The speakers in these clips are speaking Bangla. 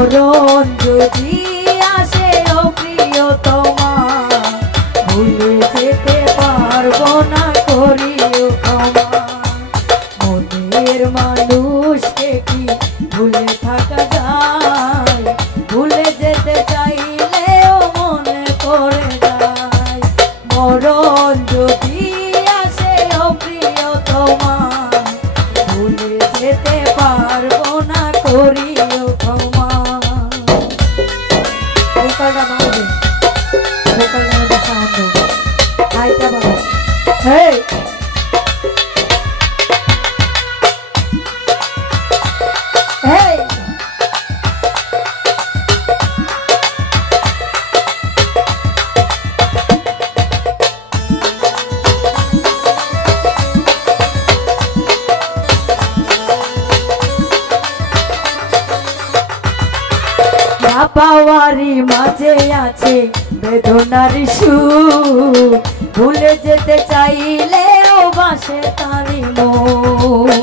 মরণ যদি আসে ও প্রিয়তমা, ভুলে যেতে পারবো না, করিও ক্ষমা। মনের মানুষকে কি ভুলে থাকা যায়? ভুলে যেতে চাইলেও মনে পড়ে যায়। মরণ যদি আসে ও প্রিয়তমা, ভুলে যেতে পারবো না, করিও ক্ষমা। ভোকালটা বাড়বে, ভোকালটা মধ্যে সাউন্ড হাইটা বাবা। হেই হেই পাওয়ারি মাঝে আছে বেদনার সুর, ভুলে যেতে চাইলেও বাসে তারি মন।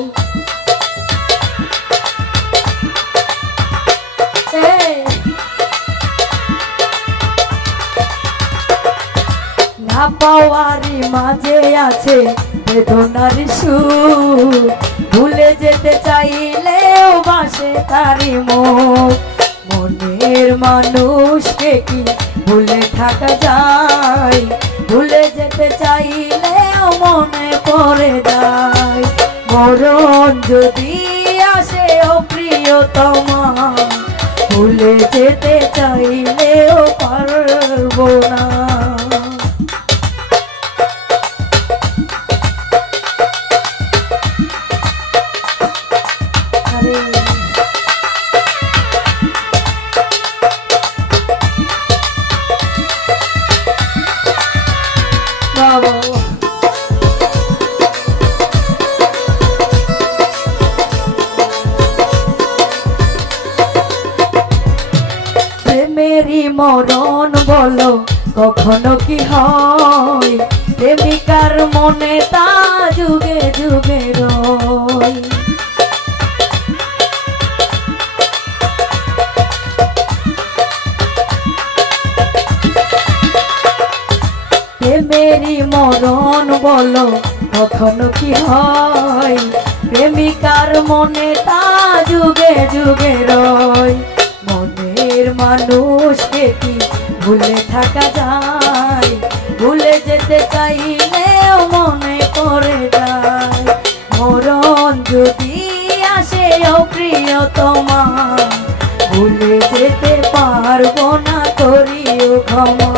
না পাওয়ারি মাঝে আছে বেদনার সুর, ভুলে যেতে চাইলেও বাসে তারি মন। মনের মানুষকে কি ভুলে থাকা যায়? ভুলে যেতে চাইলেও মনে পড়ে যায়। মরণ যদি আসে ও প্রিয়তমা, ভুলে যেতে চাইলেও পারবো না। প্রেমেরই মরণ বলো কখনো কি হয়? প্রেমিকার মনে তা যুগে যুগে রয়। প্রেমেরই মরণ বলো কখনো কি হয়? প্রেমিকার মনে তা যুগে যুগে রয়। মনের মানুষকে কি ভুলে থাকা যায়? ভুলে যেতে চাইলেও মনে পড়ে যায়। মরণ যদি আসে ও প্রিয়তমা, ভুলে যেতে পারবো না, করিও ক্ষমা।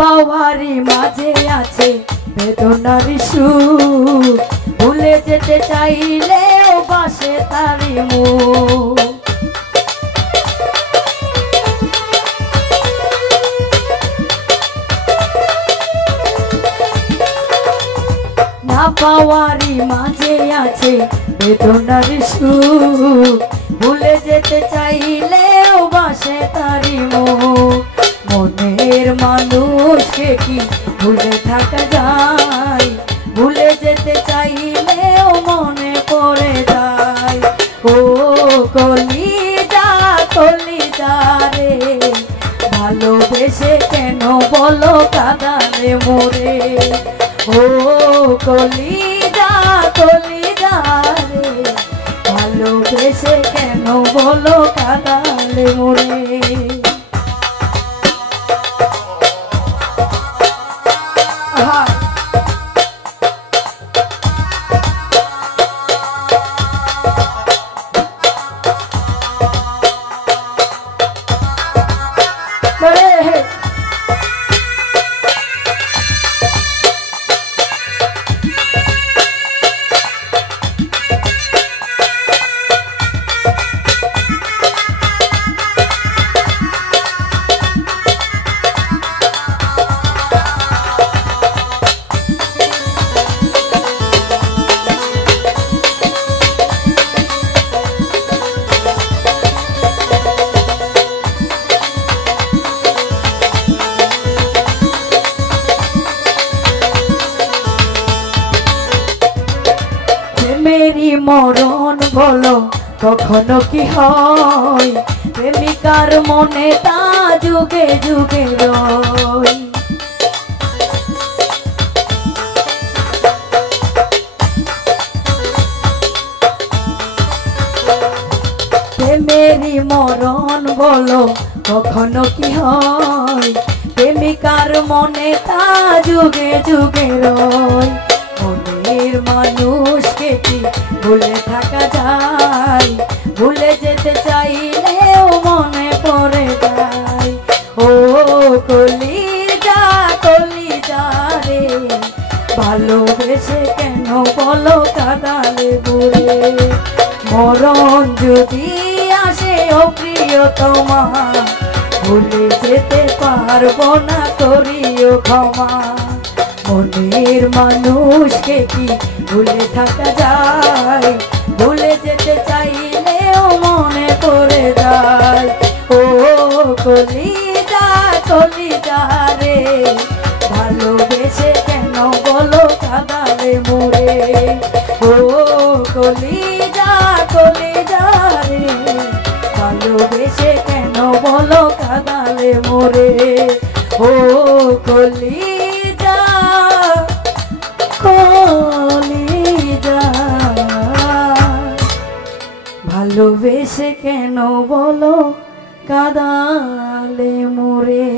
পাওয়ারি মাঝে আছে বেদনার সুর, ভুলে যেতে চাইলেও বাসে তারি মন। না পাওয়ারি মাঝে আছে বেদনার সুর, ভুলে যেতে চাইলেও বাসে তারি মন। মনের মানুষকে কি ভুলে থাকা যায়? ভুলে যেতে চাইলেও মনে পড়ে যায়। ও কলিজা কলিজা রে, ভালোবেসে কেন বলো কাঁদালে মোরে? ও কলিজা কলিজা রে, ভালোবেসে কেন বলো কাঁদালে মোরে? মরণ বলো কখনো কি হয়, প্রেমিকার মনে তা যুগে যুগে রয়। প্রেমেরই মরণ বলো কখনো কি হয়, প্রেমিকার মনে তা যুগে যুগে রয়। মনের মানুষকে কি ভুলে থাকা যায়, ভুলে যেতে চাইলেও মনে পড়ে যায়। ও কলিজা কলিজা রে, ভালোবেসে কেন বলো কাঁদালে বুড়ে। মরণ যদি আসে ও প্রিয়তমা, ভুলে যেতে পারবো না, করিও ক্ষমা। মনের মানুষকে কি ভুলে থাকা যায়, ভুলে যেতে চাইলেও মনে পড়ে যায়। ও কলিজা কলিজা রে, ভালোবেসে কেন বলো কাঁদালে মোরে। ও কলিজা কলিজা রে, ভালোবেসে কেন বলো কাঁদালে মোরে। ও কলিজা কলিজা, ভালোবেসে কেন বলো কাঁদালে মোরে।